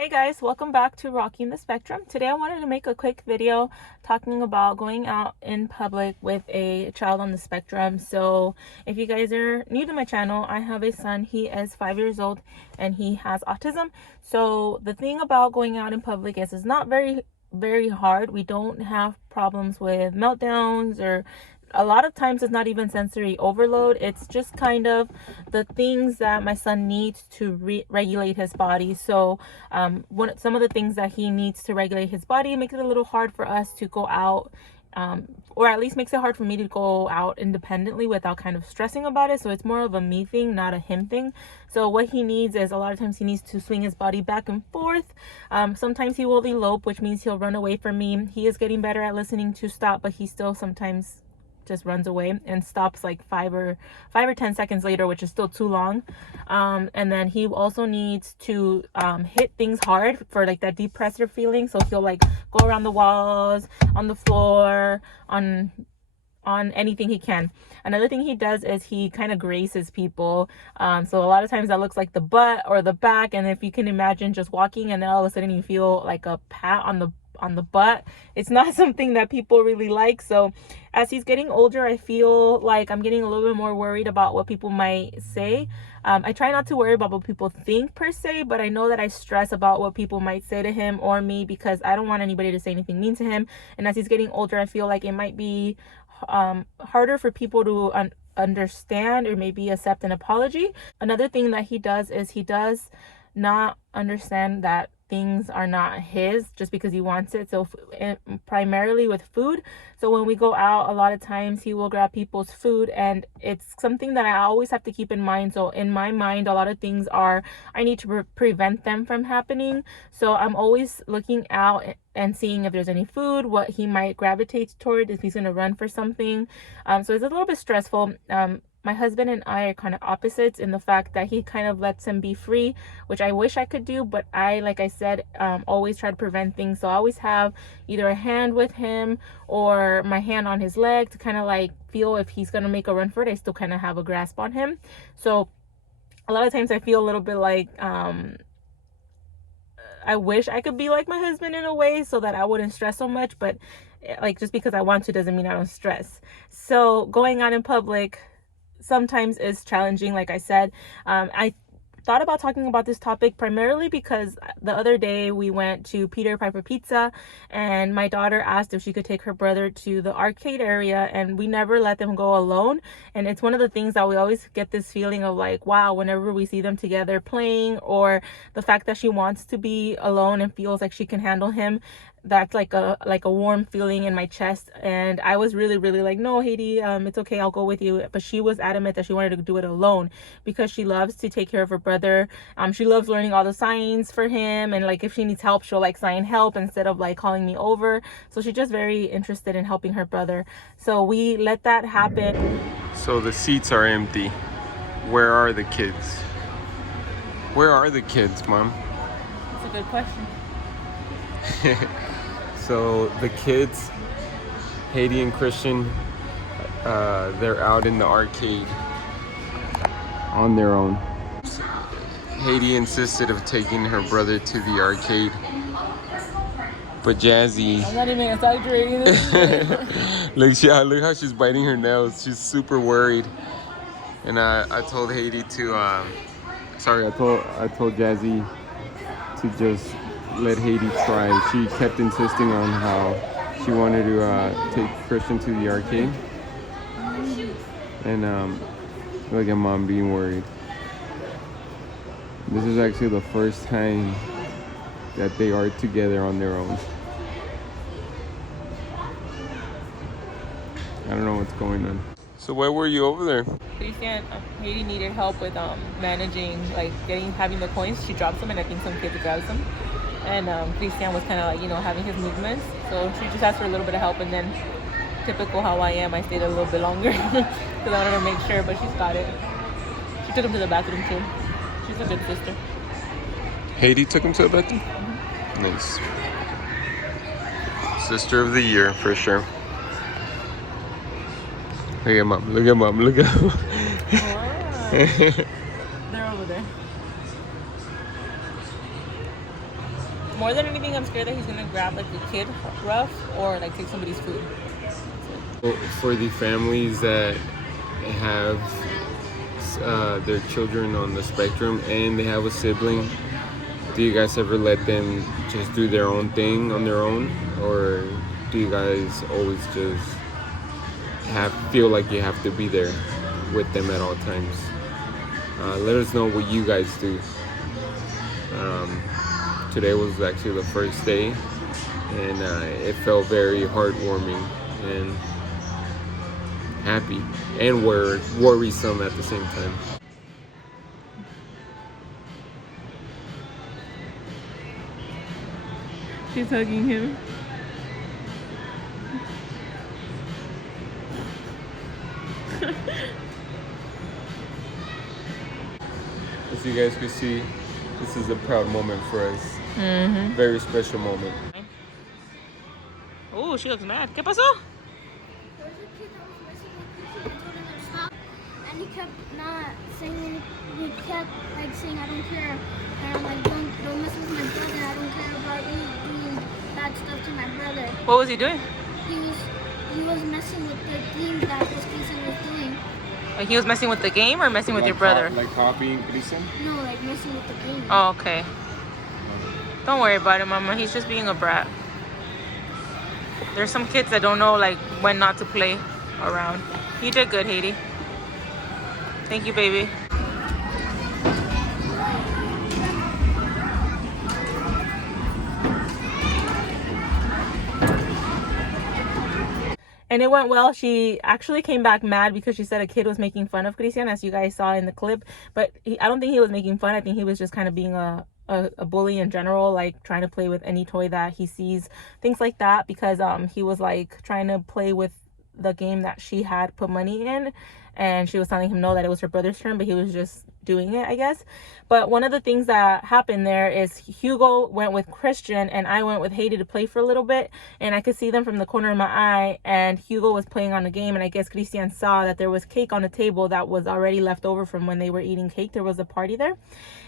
Hey guys, welcome back to Rocking the Spectrum. Today I wanted to make a quick video talking about going out in public with a child on the spectrum. So if you guys are new to my channel, I have a son. He is 5 years old and he has autism. So the thing about going out in public is it's not very hard. We don't have problems with meltdowns, or a lot of times it's not even sensory overload. It's just kind of the things that my son needs to regulate his body. So some of the things that he needs to regulate his body makes it a little hard for us to go out, or at least makes it hard for me to go out independently without kind of stressing about it. So it's more of a me thing, not a him thing. So what he needs is, a lot of times he needs to swing his body back and forth. Sometimes he will elope, which means he'll run away from me. He is getting better at listening to stop, but he still sometimes just runs away and stops like 5 or 10 seconds later, which is still too long. And then he also needs to hit things hard for like that deep pressure feeling. So he'll like go around the walls, on the floor, on anything he can. Another thing he does is he kind of graces people. So a lot of times that looks like the butt or the back, and if you can imagine just walking and then all of a sudden you feel like a pat on the butt, it's not something that people really like. So as he's getting older, I feel like I'm getting a little bit more worried about what people might say. I try not to worry about what people think per se, but I know that I stress about what people might say to him or me, because I don't want anybody to say anything mean to him. And as he's getting older, I feel like it might be harder for people to understand or maybe accept an apology. Another thing that he does is he does not understand that things are not his just because he wants it. So primarily with food. So when we go out, a lot of times he will grab people's food, and it's something that I always have to keep in mind. So in my mind, a lot of things are, I need to prevent them from happening. So I'm always looking out and seeing if there's any food, what he might gravitate toward, if he's going to run for something. So it's a little bit stressful. My husband and I are kind of opposites in the fact that he kind of lets him be free, which I wish I could do, but I, like I said, always try to prevent things. So I always have either a hand with him or my hand on his leg to kind of like feel if he's going to make a run for it. I still kind of have a grasp on him. So a lot of times I feel a little bit like, I wish I could be like my husband in a way so that I wouldn't stress so much, but like just because I want to doesn't mean I don't stress. So going out in public sometimes is challenging. Like I said, I thought about talking about this topic primarily because the other day we went to Peter Piper Pizza, and my daughter asked if she could take her brother to the arcade area, and we never let them go alone. And it's one of the things that we always get this feeling of like, wow, whenever we see them together playing, or the fact that she wants to be alone and feels like she can handle him, that's like a warm feeling in my chest. And I was really like, no, Haiti, it's okay, I'll go with you. But she was adamant that she wanted to do it alone because she loves to take care of her brother. She loves learning all the signs for him, and like if she needs help, she'll like sign help instead of like calling me over. So she's just very interested in helping her brother. So we let that happen. So the seats are empty. Where are the kids? Where are the kids, Mom? That's a good question. So the kids, Haiti and Christian, they're out in the arcade on their own. Haiti insisted of taking her brother to the arcade, but Jazzy, I'm not even exaggerating this. look how she's biting her nails. She's super worried. And I told Haiti to I told Jazzy to just let Haiti try. She kept insisting on how she wanted to take Christian to the arcade. And look at Mom being worried. This is actually the first time that they are together on their own. I don't know what's going on. So why were you over there? Christian, Haiti needed help with managing, like having the coins. She drops them, and I think some kids grabs them. And Christian was kind of like, having his movements. So she just asked for a little bit of help, and then typical how I am, I stayed a little bit longer because I wanted to make sure, but she's got it. She took him to the bathroom too. She's a good sister. Haiti took him to the bathroom? Mm-hmm. Nice. Sister of the year, for sure. Look at Mom, look at Mom, look at Mom. Wow. They're over there. more than anything, I'm scared that he's gonna grab like a kid rough or like take somebody's food. For the families that have their children on the spectrum and they have a sibling, do you guys ever let them just do their own thing on their own, or do you guys always just feel like you have to be there with them at all times? Let us know what you guys do. Today was actually the first day, and it felt very heartwarming and happy and worrisome at the same time. She's hugging him. As you guys can see, this is a proud moment for us. Mm-hmm. Very special moment. Oh, she looks mad. ¿Qué pasó? There was a kid that was messing with Christian. I told him to stop, and he kept not saying anything. He kept like saying, "I don't care," and I'm like, "Don't mess with my brother. I don't care about you doing bad stuff to my brother." What was he doing? He was messing with the thing that was Christian was doing. Like he was messing with the game or messing with your brother? Like copying Christian? No, like messing with the game. Oh, okay. Don't worry about it, Mama. He's just being a brat. There's some kids that don't know like when not to play around. You did good, Haiti. Thank you, baby. And it went well. She actually came back mad because she said a kid was making fun of Christian, as you guys saw in the clip. But I don't think he was making fun. I think he was just kind of being a bully in general, like trying to play with any toy that he sees, things like that, because he was like trying to play with the game that she had put money in, and she was telling him no, that it was her brother's turn, but he was just doing it, I guess. But one of the things that happened there is Hugo went with Christian and I went with Haiti to play for a little bit, and I could see them from the corner of my eye, and Hugo was playing on the game, and I guess Christian saw that there was cake on the table that was already left over from when they were eating cake. There was a party there,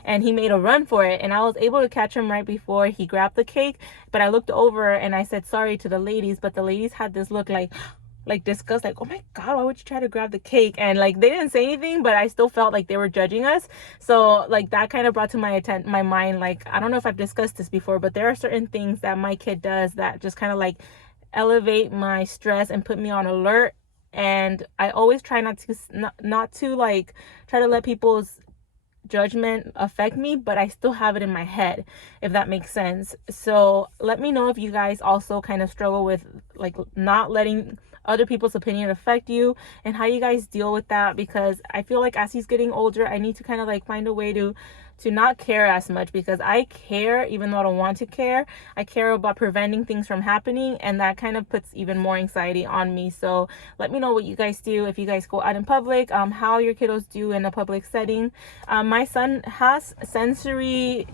and he made a run for it, and I was able to catch him right before he grabbed the cake. But I looked over and I said sorry to the ladies, but the ladies had this look like disgust, like, oh my god, why would you try to grab the cake? And like they didn't say anything, but I still felt like they were judging us. So like that kind of brought to my mind, like, I don't know if I've discussed this before, but there are certain things that my kid does that just kind of like elevate my stress and put me on alert. And I always try not to like try to let people's judgment affect me, but I still have it in my head, if that makes sense. So let me know if you guys also kind of struggle with like not letting other people's opinion affect you, and how you guys deal with that, because I feel like as he's getting older, I need to kind of like find a way to not care as much, because I care even though I don't want to care. I care about preventing things from happening, and that kind of puts even more anxiety on me. So let me know what you guys do if you guys go out in public, how your kiddos do in a public setting. My son has sensory,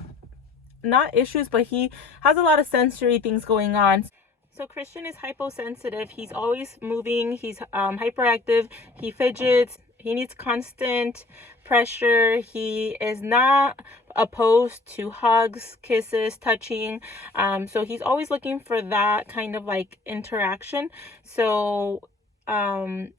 not issues, but he has a lot of sensory things going on. So Christian is hyposensitive. He's always moving. He's hyperactive. He fidgets. He needs constant pressure. He is not opposed to hugs, kisses, touching. So he's always looking for that kind of like interaction. So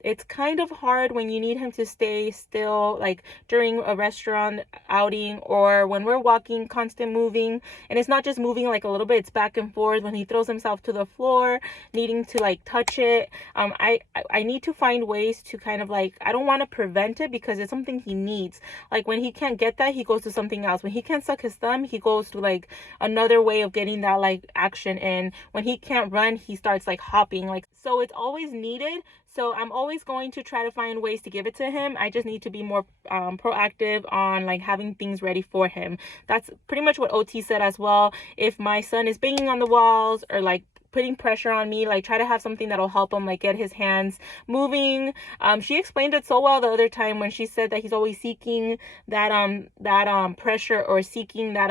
it's kind of hard when you need him to stay still, like during a restaurant outing or when we're walking, constant moving. And it's not just moving like a little bit, it's back and forth. When he throws himself to the floor, needing to like touch it, I need to find ways to kind of like, I don't want to prevent it because it's something he needs. Like when he can't get that, he goes to something else. When he can't suck his thumb, he goes to like another way of getting that like action in. When he can't run, he starts like hopping. Like, so it's always needed. So I'm always going to try to find ways to give it to him. I just need to be more proactive on like having things ready for him. That's pretty much what OT said as well. If my son is banging on the walls or like putting pressure on me, like try to have something that'll help him like get his hands moving. She explained it so well the other time when she said that he's always seeking that pressure, or seeking that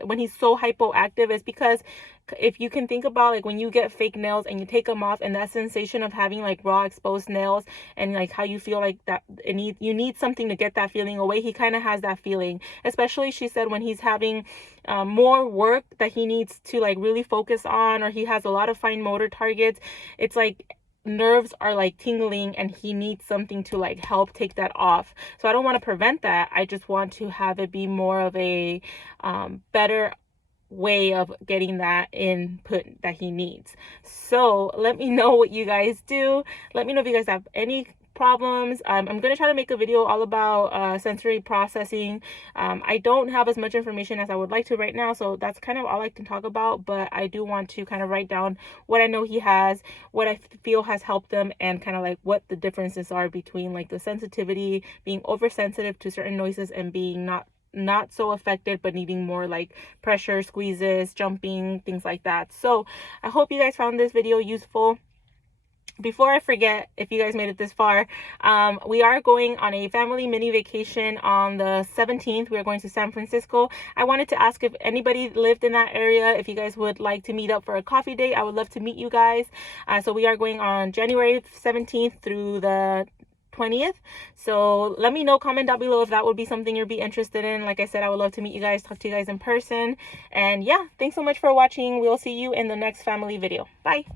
when he's so hypoactive, is because if you can think about like when you get fake nails and you take them off, and that sensation of having like raw exposed nails, and like how you feel like that you need something to get that feeling away. He kind of has that feeling, especially she said when he's having more work that he needs to like really focus on, or he has a lot of fine motor targets. It's like nerves are like tingling, and he needs something to like help take that off. So I don't want to prevent that. I just want to have it be more of a better way of getting that input that he needs. So let me know what you guys do. Let me know if you guys have any problems. I'm going to try to make a video all about sensory processing. I don't have as much information as I would like to right now, so that's kind of all I can talk about, but I do want to kind of write down what I know he has, what I feel has helped them, and kind of like what the differences are between like the sensitivity, being oversensitive to certain noises, and being not so affected but needing more like pressure, squeezes, jumping, things like that. So I hope you guys found this video useful. Before I forget, if you guys made it this far, we are going on a family mini vacation on the 17th. We're going to San Francisco. I wanted to ask if anybody lived in that area, if you guys would like to meet up for a coffee date. I would love to meet you guys. So we are going on January 17th through the 20th. So let me know, comment down below if that would be something you'd be interested in. Like I said, I would love to meet you guys, talk to you guys in person. And yeah, thanks so much for watching. We'll see you in the next family video. Bye.